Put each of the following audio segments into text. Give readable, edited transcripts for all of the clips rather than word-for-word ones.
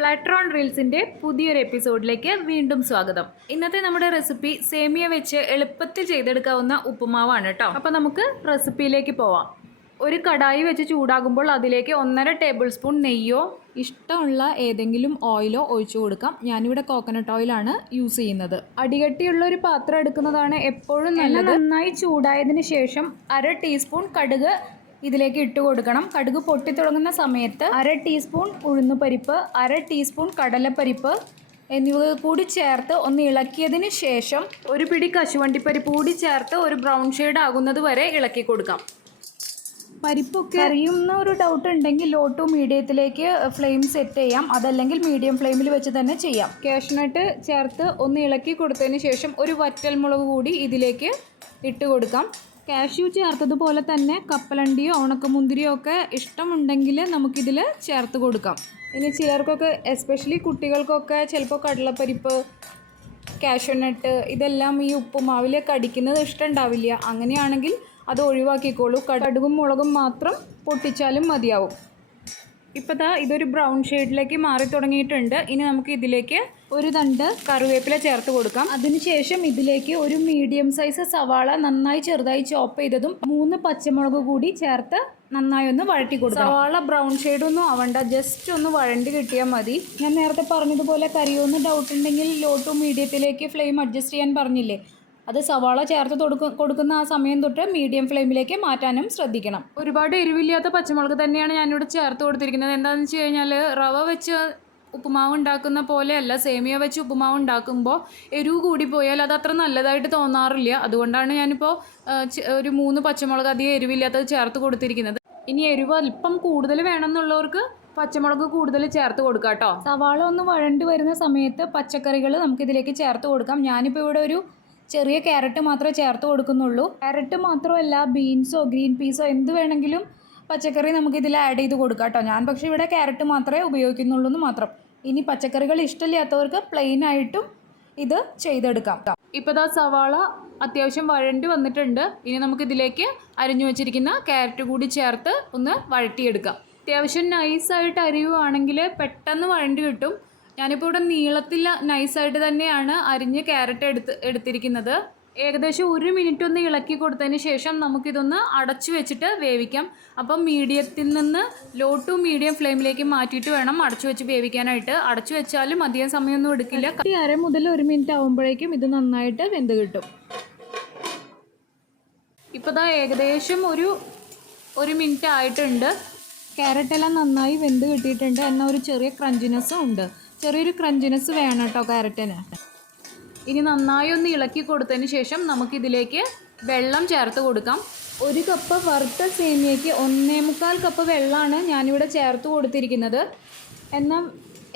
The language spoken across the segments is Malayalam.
പ്ലാറ്റർ ഓൺ റീൽസിൻ്റെ പുതിയൊരു എപ്പിസോഡിലേക്ക് വീണ്ടും സ്വാഗതം. ഇന്നത്തെ നമ്മുടെ റെസിപ്പി സേമിയ വെച്ച് എളുപ്പത്തിൽ ചെയ്തെടുക്കാവുന്ന ഉപ്പുമാവാണ് കേട്ടോ. അപ്പോൾ നമുക്ക് റെസിപ്പിയിലേക്ക് പോവാം. ഒരു കടായി വെച്ച് ചൂടാകുമ്പോൾ അതിലേക്ക് 1.5 ടേബിൾ സ്പൂൺ നെയ്യോ ഇഷ്ടമുള്ള ഏതെങ്കിലും ഓയിലോ ഒഴിച്ചു കൊടുക്കാം. ഞാനിവിടെ കോക്കനട്ട് ഓയിലാണ് യൂസ് ചെയ്യുന്നത്. അടികട്ടിയുള്ള ഒരു പാത്രം എടുക്കുന്നതാണ് എപ്പോഴും നല്ലത്. നന്നായി ചൂടായതിന് ശേഷം 1/2 ടീസ്പൂൺ കടുക് ഇതിലേക്ക് ഇട്ട് കൊടുക്കണം. കടുക് പൊട്ടി തുടങ്ങുന്ന സമയത്ത് 1/2 ടീസ്പൂൺ ഉഴുന്നുപരിപ്പ്, 1/2 ടീസ്പൂൺ കടലപ്പരിപ്പ് എന്നിവ കൂടി ചേർത്ത് ഒന്ന് ഇളക്കിയതിന് ശേഷം ഒരു പിടി കശുവണ്ടിപ്പരിപ്പ് കൂടി ചേർത്ത് ഒരു ബ്രൗൺ ഷെയ്ഡ് ആകുന്നത് വരെ ഇളക്കി കൊടുക്കാം. പരിപ്പൊക്കെ അറിയുന്ന ഒരു ഡൗട്ട് ഉണ്ടെങ്കിൽ ലോ ടു മീഡിയത്തിലേക്ക് ഫ്ലെയിം സെറ്റ് ചെയ്യാം, അതല്ലെങ്കിൽ മീഡിയം ഫ്ലെയിമിൽ വെച്ച് തന്നെ ചെയ്യാം. കാഷ്യൂനട്ട് ചേർത്ത് ഒന്ന് ഇളക്കി കൊടുത്തതിന് ശേഷം ഒരു വറ്റൽമുളക് കൂടി ഇതിലേക്ക് ഇട്ട് കൊടുക്കാം. കാഷ്യൂ ചേർത്തതുപോലെ തന്നെ കപ്പലണ്ടിയോ ഉണക്കമുന്തിരിയോ ഒക്കെ ഇഷ്ടമുണ്ടെങ്കിൽ നമുക്കിതിൽ ചേർത്ത് കൊടുക്കാം. ഇനി ചിലർക്കൊക്കെ എസ്പെഷ്യലി കുട്ടികൾക്കൊക്കെ ചിലപ്പോൾ കടലപ്പരിപ്പ്, കാഷ്യൂനട്ട് ഇതെല്ലാം ഈ ഉപ്പുമാവിൽ കടിക്കുന്നത് ഇഷ്ടമുണ്ടാവില്ല. അങ്ങനെയാണെങ്കിൽ അത് ഒഴിവാക്കിക്കോളൂ. കടുകും മുളകും മാത്രം പൊട്ടിച്ചാലും മതിയാവും. ഇപ്പോൾ ഇതൊരു ബ്രൗൺ ഷെയ്ഡിലേക്ക് മാറി തുടങ്ങിയിട്ടുണ്ട്. ഇനി നമുക്ക് ഇതിലേക്ക് ഒരു തണ്ട് കറിവേപ്പില ചേർത്ത് കൊടുക്കാം. അതിനുശേഷം ഇതിലേക്ക് ഒരു മീഡിയം സൈസ് സവാള നന്നായി ചെറുതായി ചോപ്പ് ചെയ്തതും 3 പച്ചമുളക് കൂടി ചേർത്ത് നന്നായി ഒന്ന് വഴറ്റി കൊടുക്കാം. സവാള ബ്രൗൺ ഷെയ്ഡൊന്നും ആവണ്ട, ജസ്റ്റ് ഒന്ന് വഴണ്ടി കിട്ടിയാൽ മതി. ഞാൻ നേരത്തെ പറഞ്ഞതുപോലെ കരിയൊന്ന് ഡൗട്ട് ഉണ്ടെങ്കിൽ ലോ ടു മീഡിയത്തിലേക്ക് ഫ്ലെയിം അഡ്ജസ്റ്റ് ചെയ്യാൻ പറഞ്ഞില്ലേ, അത് സവാള ചേർത്ത് കൊടുക്കുന്ന ആ സമയം തൊട്ട് മീഡിയം ഫ്ലെയിമിലേക്ക് മാറ്റാനും ശ്രദ്ധിക്കണം. ഒരുപാട് എരിവില്ലാത്ത പച്ചമുളക് തന്നെയാണ് ഞാനിവിടെ ചേർത്ത് കൊടുത്തിരിക്കുന്നത്. എന്താണെന്ന് വെച്ച് കഴിഞ്ഞാൽ റവ വെച്ച് ഉപ്പുമാവ് ഉണ്ടാക്കുന്ന പോലെയല്ല, സേമിയ വെച്ച് ഉപ്പുമാവ് ഉണ്ടാക്കുമ്പോൾ എരിവ് കൂടിപ്പോയാൽ അത് അത്ര നല്ലതായിട്ട് തോന്നാറില്ല. അതുകൊണ്ടാണ് ഞാനിപ്പോൾ ഒരു 3 പച്ചമുളക് അധികം എരിവില്ലാത്തത് ചേർത്ത് കൊടുത്തിരിക്കുന്നത്. ഇനി എരിവ് അല്പം കൂടുതൽ വേണമെന്നുള്ളവർക്ക് പച്ചമുളക് കൂടുതൽ ചേർത്ത് കൊടുക്കാം കേട്ടോ. സവാള ഒന്ന് വഴണ്ട് വരുന്ന സമയത്ത് പച്ചക്കറികൾ നമുക്കിതിലേക്ക് ചേർത്ത് കൊടുക്കാം. ഞാനിപ്പോൾ ഇവിടെ ഒരു ചെറിയ ക്യാരറ്റ് മാത്രമേ ചേർത്ത് കൊടുക്കുന്നുള്ളൂ. ക്യാരറ്റ് മാത്രമല്ല, ബീൻസോ ഗ്രീൻ പീസോ എന്ത് വേണമെങ്കിലും പച്ചക്കറി നമുക്കിതിൽ ആഡ് ചെയ്ത് കൊടുക്കാം കേട്ടോ. ഞാൻ പക്ഷേ ഇവിടെ ക്യാരറ്റ് മാത്രമേ ഉപയോഗിക്കുന്നുള്ളൂ എന്ന് മാത്രം. ഇനി പച്ചക്കറികൾ ഇഷ്ടമില്ലാത്തവർക്ക് പ്ലെയിൻ ആയിട്ടും ഇത് ചെയ്തെടുക്കാം. ഇപ്പോൾ സവാള അത്യാവശ്യം വഴണ്ടി വന്നിട്ടുണ്ട്. ഇനി നമുക്കിതിലേക്ക് അരിഞ്ഞു വെച്ചിരിക്കുന്ന ക്യാരറ്റ് കൂടി ചേർത്ത് ഒന്ന് വഴറ്റിയെടുക്കാം. അത്യാവശ്യം നൈസായിട്ട് അരിയുവാണെങ്കിൽ പെട്ടെന്ന് വഴണ്ടി കിട്ടും. ഞാനിപ്പോൾ ഇവിടെ നീളത്തിൽ നൈസായിട്ട് തന്നെയാണ് അരിഞ്ഞ് ക്യാരറ്റ് എടുത്തിരിക്കുന്നത്. ഏകദേശം 1 മിനിറ്റ് ഒന്ന് ഇളക്കി കൊടുത്തതിന് ശേഷം നമുക്കിതൊന്ന് അടച്ചു വെച്ചിട്ട് വേവിക്കാം. അപ്പം മീഡിയത്തിൽ നിന്ന് ലോ ടു മീഡിയം ഫ്ലെയിമിലേക്ക് മാറ്റിയിട്ട് വേണം അടച്ചു വെച്ച് വേവിക്കാനായിട്ട്. അടച്ചു വെച്ചാലും അധികം സമയമൊന്നും എടുക്കില്ല. 1/2 മുതൽ 1 മിനിറ്റ് ആകുമ്പോഴേക്കും ഇത് നന്നായിട്ട് വെന്ത് കിട്ടും. ഇപ്പോൾ ഏകദേശം ഒരു മിനിറ്റ് ആയിട്ടുണ്ട്. ക്യാരറ്റെല്ലാം നന്നായി വെന്ത് കിട്ടിയിട്ടുണ്ട്. എന്നാൽ ഒരു ചെറിയ ക്രഞ്ചിനെസ്സും ഉണ്ട്. ചെറിയൊരു ക്രഞ്ചിനെസ് വേണം കേട്ടോ ക്യാരറ്റിന്. ഇനി നന്നായി ഒന്ന് ഇളക്കി കൊടുത്തതിന് ശേഷം നമുക്കിതിലേക്ക് വെള്ളം ചേർത്ത് കൊടുക്കാം. 1 കപ്പ് വറുത്ത സേമിയയ്ക്ക് 1.25 കപ്പ് വെള്ളമാണ് ഞാനിവിടെ ചേർത്ത് കൊടുത്തിരിക്കുന്നത്. എന്നാൽ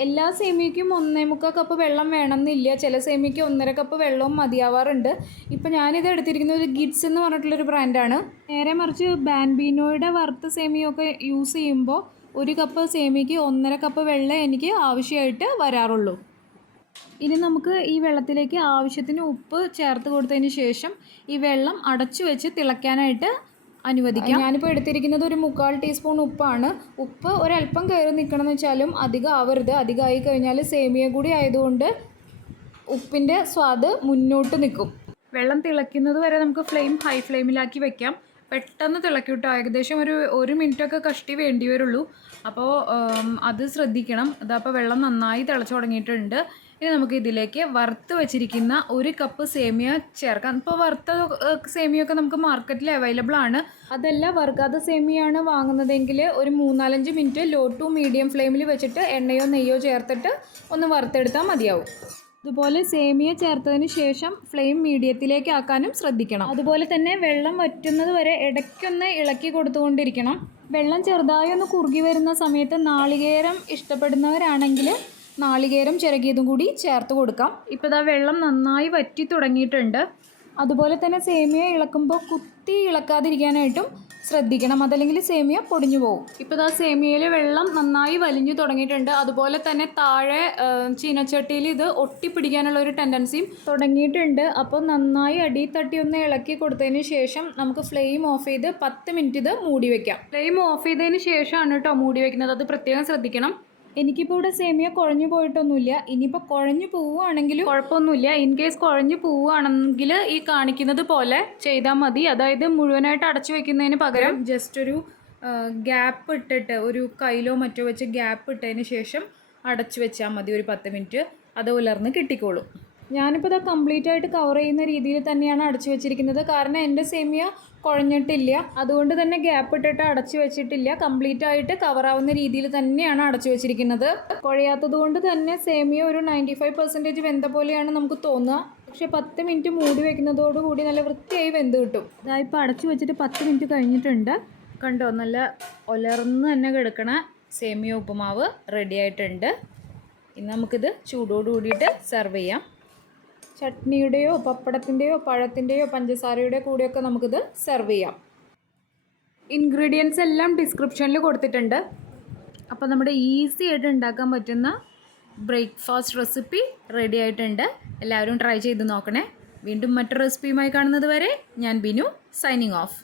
എല്ലാ സേമിയയ്ക്കും 1.25 കപ്പ് വെള്ളം വേണമെന്നില്ല. ചില സേമിയയ്ക്ക് 1.5 കപ്പ് വെള്ളവും മതിയാവാറുണ്ട്. ഇപ്പോൾ ഞാനിത് എടുത്തിരിക്കുന്നത് ഒരു ഗിഡ്സ് എന്ന് പറഞ്ഞിട്ടുള്ളൊരു ബ്രാൻഡാണ്. നേരെ മറിച്ച് ബിനുയുടെ വറുത്ത സേമിയൊക്കെ യൂസ് ചെയ്യുമ്പോൾ 1 കപ്പ് സേമിയയ്ക്ക് 1.5 കപ്പ് വെള്ളം എനിക്ക് ആവശ്യമായിട്ട് വരാറുള്ളൂ. ഇനി നമുക്ക് ഈ വെള്ളത്തിലേക്ക് ആവശ്യത്തിന് ഉപ്പ് ചേർത്ത് കൊടുത്തതിന് ശേഷം ഈ വെള്ളം അടച്ചു വെച്ച് തിളയ്ക്കാനായിട്ട് അനുവദിക്കാം. ഞാനിപ്പോൾ എടുത്തിരിക്കുന്നത് ഒരു 1/4 ടീസ്പൂൺ ഉപ്പാണ്. ഉപ്പ് ഒരല്പം കയറി നിൽക്കണമെന്ന് വെച്ചാലും അധികം ആവരുത്. അധികമായി കഴിഞ്ഞാൽ സേമിയ കൂടി ആയതുകൊണ്ട് ഉപ്പിൻ്റെ സ്വാദ് മുന്നോട്ട് നിൽക്കും. വെള്ളം തിളയ്ക്കുന്നത് വരെ നമുക്ക് ഫ്ലെയിം ഹൈ ഫ്ലെയിമിലാക്കി വെക്കാം. പെട്ടെന്ന് തിളക്കി കിട്ടും. ഏകദേശം ഒരു മിനിറ്റൊക്കെ കഷ്ടി വേണ്ടി വരുള്ളൂ. അപ്പോൾ അത് ശ്രദ്ധിക്കണം. അതപ്പോൾ വെള്ളം നന്നായി തിളച്ച് തുടങ്ങിയിട്ടുണ്ട്. ഇനി നമുക്ക് ഇതിലേക്ക് വറുത്ത് വെച്ചിരിക്കുന്ന 1 കപ്പ് സേമിയ ചേർക്കാം. ഇപ്പോൾ വറുത്ത സേമിയൊക്കെ നമുക്ക് മാർക്കറ്റിൽ അവൈലബിൾ ആണ്. അതല്ല വറുക്കാത്ത സേമിയാണ് വാങ്ങുന്നതെങ്കിൽ ഒരു 3-4 മിനിറ്റ് ലോ ടു മീഡിയം ഫ്ലെയിമിൽ വെച്ചിട്ട് എണ്ണയോ നെയ്യോ ചേർത്തിട്ട് ഒന്ന് വറുത്തെടുത്താൽ മതിയാവും. അതുപോലെ സേമിയ ചേർത്തതിന് ശേഷം ഫ്ലെയിം മീഡിയത്തിലേക്ക് ആക്കാനും ശ്രദ്ധിക്കണം. അതുപോലെ തന്നെ വെള്ളം വറ്റുന്നത് വരെ ഇടയ്ക്കൊന്ന് ഇളക്കി കൊടുത്തുകൊണ്ടിരിക്കണം. വെള്ളം ചെറുതായി ഒന്ന് കുറുകി വരുന്ന സമയത്ത് നാളികേരം ഇഷ്ടപ്പെടുന്നവരാണെങ്കിൽ നാളികേരം ചിരകിയതും കൂടി ചേർത്ത് കൊടുക്കാം. ഇപ്പോൾ വെള്ളം നന്നായി വറ്റി തുടങ്ങിയിട്ടുണ്ട്. അതുപോലെ തന്നെ സേമിയ ഇളക്കുമ്പോൾ കുത്തി ഇളക്കാതിരിക്കാനായിട്ടും ശ്രദ്ധിക്കണം, അതല്ലെങ്കിൽ സേമിയ പൊടിഞ്ഞു പോകും. ഇപ്പോൾ സേമിയയിൽ വെള്ളം നന്നായി വലിഞ്ഞു തുടങ്ങിയിട്ടുണ്ട്. അതുപോലെ തന്നെ താഴെ ചീനച്ചട്ടിയിൽ ഇത് ഒട്ടിപ്പിടിക്കാനുള്ള ഒരു ടെൻഡൻസിയും തുടങ്ങിയിട്ടുണ്ട്. അപ്പോൾ നന്നായി അടി തട്ടി ഒന്ന് ഇളക്കി കൊടുത്തതിന് ശേഷം നമുക്ക് ഫ്ലെയിം ഓഫ് ചെയ്ത് 10 മിനിറ്റ് ഇത് മൂടി വയ്ക്കാം. ഫ്ലെയിം ഓഫ് ചെയ്തതിന് ശേഷമാണ് കേട്ടോ മൂടി വയ്ക്കുന്നത്, അത് പ്രത്യേകം ശ്രദ്ധിക്കണം. എനിക്കിപ്പോൾ ഇവിടെ സേമിയ കുഴഞ്ഞു പോയിട്ടൊന്നുമില്ല. ഇനിയിപ്പോൾ കുഴഞ്ഞു പോവുകയാണെങ്കിലും കുഴപ്പമൊന്നുമില്ല. ഇൻ കേസ് കുഴഞ്ഞു പോവുകയാണെങ്കിൽ ഈ കാണിക്കുന്നത് പോലെ ചെയ്താൽ മതി. അതായത് മുഴുവനായിട്ട് അടച്ചു വെക്കുന്നതിന് പകരം ജസ്റ്റ് ഒരു ഗ്യാപ്പ് ഇട്ടിട്ട് ഒരു കയ്യിലോ മറ്റോ വെച്ച് ഗ്യാപ്പ് ഇട്ടതിന് ശേഷം അടച്ചു വെച്ചാൽ മതി ഒരു 10 മിനിറ്റ്. അത് ഉലർന്ന് കിട്ടിക്കോളും. ഞാനിപ്പോൾ ഇത് കംപ്ലീറ്റ് ആയിട്ട് കവർ ചെയ്യുന്ന രീതിയിൽ തന്നെയാണ് അടച്ചു വെച്ചിരിക്കുന്നത്. കാരണം എൻ്റെ സേമിയ കുഴഞ്ഞിട്ടില്ല, അതുകൊണ്ട് തന്നെ ഗ്യാപ്പ് ഇട്ടിട്ട് അടച്ചു വെച്ചിട്ടില്ല. കംപ്ലീറ്റ് ആയിട്ട് കവറാവുന്ന രീതിയിൽ തന്നെയാണ് അടച്ചു വെച്ചിരിക്കുന്നത്. കുഴയാത്തത് കൊണ്ട് തന്നെ സേമിയ ഒരു 95% വെന്ത പോലെയാണ് നമുക്ക് തോന്നുക. പക്ഷേ 10 മിനിറ്റ് മൂടി വെക്കുന്നതോടുകൂടി നല്ല വൃത്തിയായി വെന്ത് കിട്ടും. ഇതായിപ്പോൾ അടച്ചു വെച്ചിട്ട് 10 മിനിറ്റ് കഴിഞ്ഞിട്ടുണ്ട്. കണ്ടോ, നല്ല ഉലർന്ന് തന്നെ കിടക്കണ സേമിയ ഉപ്പുമാവ് റെഡി ആയിട്ടുണ്ട്. ഇനി നമുക്കിത് ചൂടോട് കൂടിയിട്ട് സെർവ് ചെയ്യാം. ചട്നിയുടെയോ പപ്പടത്തിൻ്റെയോ പഴത്തിൻ്റെയോ പഞ്ചസാരയുടെ കൂടെയൊക്കെ നമുക്കിത് സെർവ് ചെയ്യാം. ഇൻഗ്രീഡിയൻസ് എല്ലാം ഡിസ്ക്രിപ്ഷനിൽ കൊടുത്തിട്ടുണ്ട്. അപ്പോൾ നമ്മുടെ ഈസി ആയിട്ട് ഉണ്ടാക്കാൻ പറ്റുന്ന ബ്രേക്ക്ഫാസ്റ്റ് റെസിപ്പി റെഡി ആയിട്ടുണ്ട്. എല്ലാവരും ട്രൈ ചെയ്ത് നോക്കണേ. വീണ്ടും മറ്റൊരു റെസിപ്പിയുമായി കാണുന്നത് വരെ ഞാൻ ബിനു, സൈനിങ് ഓഫ്.